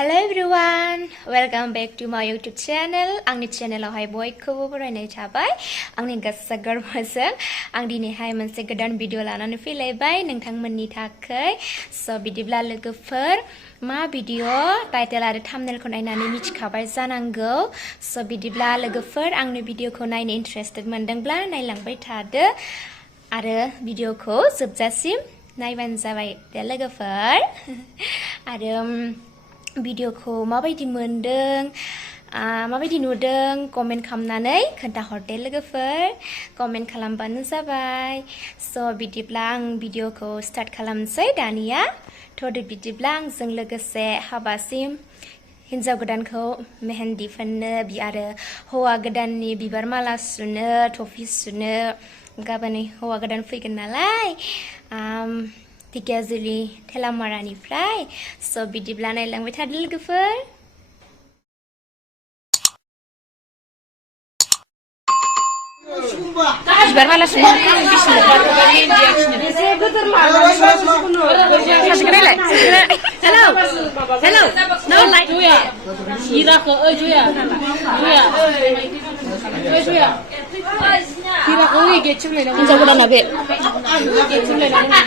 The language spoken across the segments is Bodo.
Hello everyone, welcome back to my YouTube channel. आंनि चेनेलावहाय बयखौबो बरायनाय थाबाय. आंनि गोसो गोरबोजों आं दिनैहाय मोनसे गोदान भिडिअ लानानै फैलायबाय नोंथांमोननि थाखाय. स' बिदिब्ला लोगोफोर मा भिडिअ टाइटेल आरो थाम्बनेलखौ नायनानै मिथिखाबाय जानांगौ. स' बिदिब्ला लोगोफोर आंनि भिडिअखौ नायनो इन्टारेस्टेड मोनदोंब्ला नायलांबाय थादो आरो भिडिअखौ जोबजासिम नायबानो जाबाय दे लोगोफोर. आरो भिडिअखौ माबायदि मोनदों माबायदि नुदों कमेन्ट खालामनानै खोन्थाहरदे लोगोफोर. कमेन्ट खालामबानो जाबाय. स' बिदिब्ला आं भिडिअखौ स्टार्ट खालामसै दानिया. थ' बिदिब्ला आंजों लोगोसे हाबासिम हिन्जाव गोदानखौ मेहेन्दि फोननो आरो हौवा गोदाननि बिबार माला सुनो थफि सुनो गाबोन हौवा गोदान फैगोन नालाय ढेकियाजुलि थेलामारानिफ्राय. स' बिदिब्ला नायलांबाय थादो लोगोफोर. बिबार माला सुनो हेलौ हेलौ नो लाइक जुया हिराखौ ओइ जुया जुया ओइ जुया हिराखौ ओइ गेटसिमलायना हिन्जाव गोदाना बे गेटसिमलायना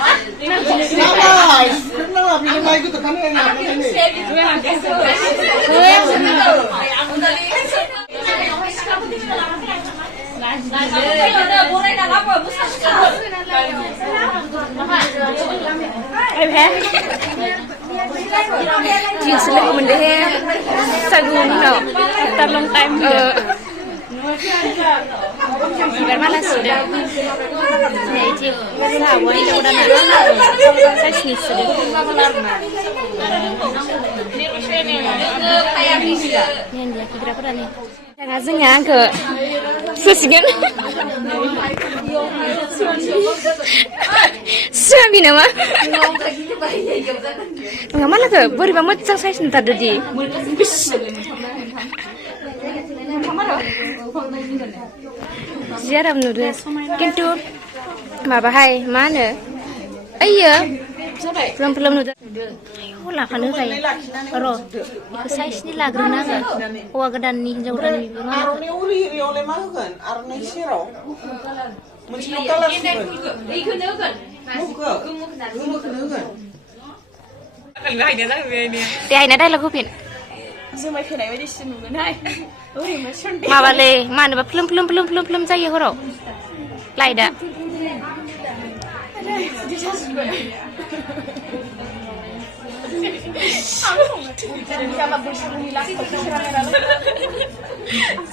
Jinx lagi benda he, sagun tau, after long time. Biar malas sudah. Nah itu, lah, wah itu udah nak. Saya sini sudah. Yang dia kira apa nih? Jangan sengaja ke sesigen. Suami nama. Nggak malah ke, beri banget saya sebentar tadi. Ziarah menurut, kintu, bahaya mana? Iya, belum nuda. Ayo lah kan kayak, roh, ikut saya sini lah geruna kan, wah gedan nih jauh dari mana? Arone uri oleh mana kan? Arone siro. Mencari kalah sih. Ikut dia kan? Muka. Kan? Tiada ada lagu pin. Semua kena ada sini kan? Uri macam. Mawale, mana ba pelum saya horo. Laida.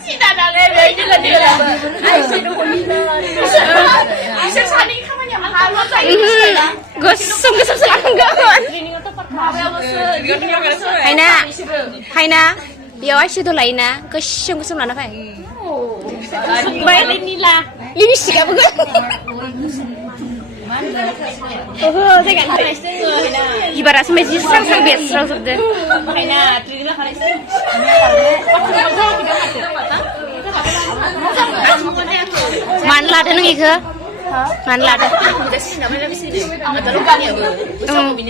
Tidak ada lagi lah dia. Aisyah sani kamarnya mahal lah. Gosong selanggan. Haina. Ya Aisyah tu lain na. Gosong lana kai. Baik ini lah. Ini siapa bukan? Oh, saya kan. Ibarat semacam sang best sudah. Haina, terima kasih. Man lada nung ika? Man lada.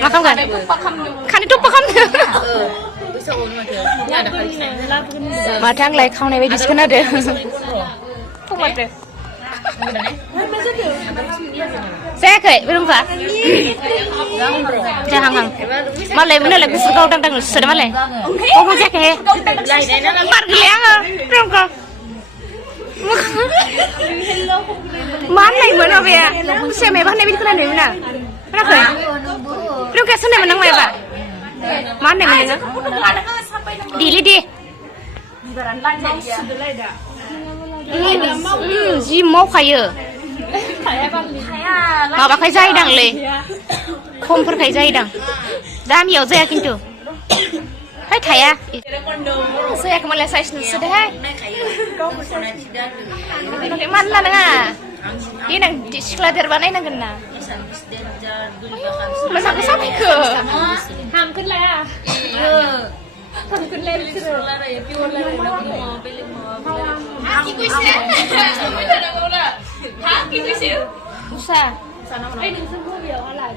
Makam kan? Kan itu pakam. Matang like kau naik diskon ada. Pemate. Saya kayak belum pak. Jangan hang. Malay mana lagi suka utang tang sudah malay. Oh mau jaga. Pergi ya. Belum kau. Mana yang mana ya? Saya memang nabi itu mana mana? Mana kau? Belum kasih nama nang mana pak? Mana yang mana? Dili di. Ji mau kaya. Maba kai jai dang le. Khomfोर kai jai dang. Damiyaw jaya kintu. Hai thaya. Saya kemarin saya sudah hai. Mana nanga? Ini nang di sekolah terbanai nang kena. Masa aku sampai ke. Ham kun lah. Ham kun lah. Haki kuisnya. Haki kuisnya. Usah. Ai đừng xin mua biểu hay là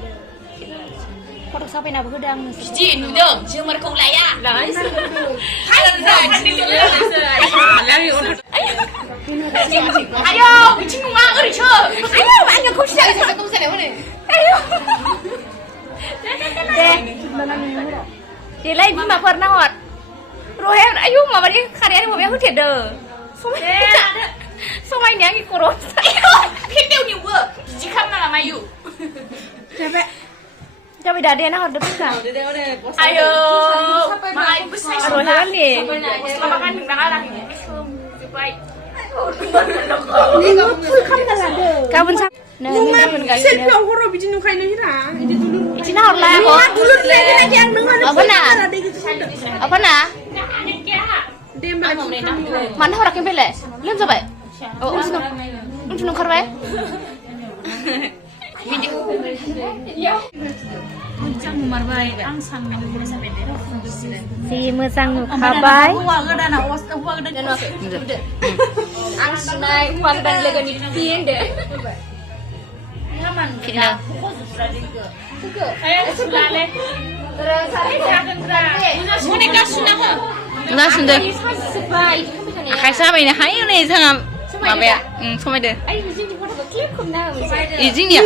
Có được sao bên nào có đang chị nụ đường chứ mà không lấy à? Đấy, Ayo, bikin ngomong ngeri Ayo, banyak kau siapa sih kamu sana mana? Ayo. Dia lagi bima pernah hot. Rohen, ayo mama dia karya ni mama aku tiada. Somai ni aku koros. Ayo, kita ni buat. Jika mana mayu. Coba dah dia nak order kan? Ayo, makan besar. Rohen ni. Selamat makan dengan orang ni. Baik. Kamu cak. Sen dong horo bijin nukai nih ra. Icina orla ko. Apa na? Apa na? Mana orang yang bela? Lihat coba. Oh, untung nukar bae. Si mesang kabai. Ang sunai uang dan legan itu deh. Kita. Nggak sudah. Kaisa ini hai ini sangat apa ya? Sama deh. Izin ya.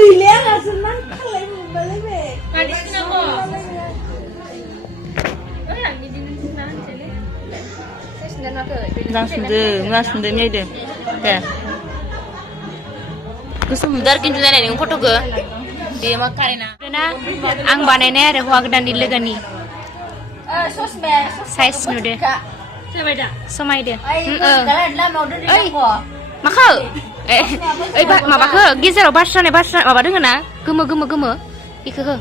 Nggak sudah nih deh. Deh. Kusum dar kintu jane ning photo go dia makarena na ang banane are huag dan dilegani size nu de somai de makal maba ke gizero basrane maba deunga na gemo ikeu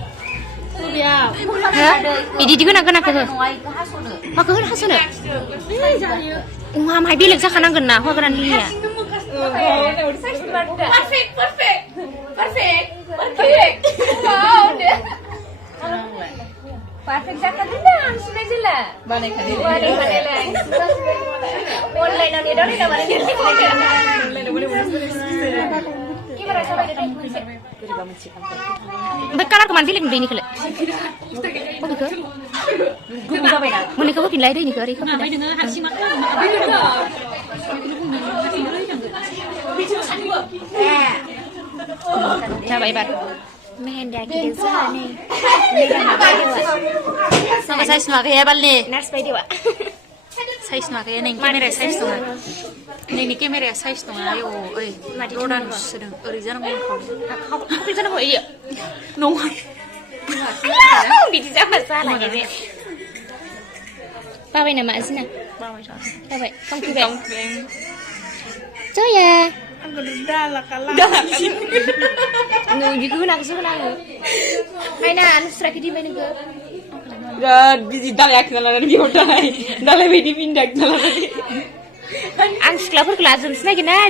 he idi diguna gana ke maka he hasuna mai beleg jakanangkeun na huag dan liya Perfect. Wow, deh. Perfect jaga dendang, sudah jelas. Mana kali? Online ni dah ni dah mana ni? Gimana coba dia Bekal aku mandi lagi ni kele. Oh betul. Gumu apa ya? Mana kau pindah ini ke hari kau? Apa dengan hasil makan? Coba ibar. Mehendi lagi desa ni. Sampai saya semua kaya balik. Nars pay dewa. Saya semua kaya ni kamera saya semua. Ni kamera saya semua. Ayo, rodan sedang original mau kau. Original mau iya. Nong. Biji sama salah ni. Bawa nama asna. Bawa. Không kêu bèn. Chơi ya. Dah lah kalah. Ngu juga nak suruh. Main anu strategi di mana ke? Dah busy dah ya kenal lagi hotel. Dah lebih di pindah kenal lagi. Ang sekolah perkelas, sebenarnya gimana?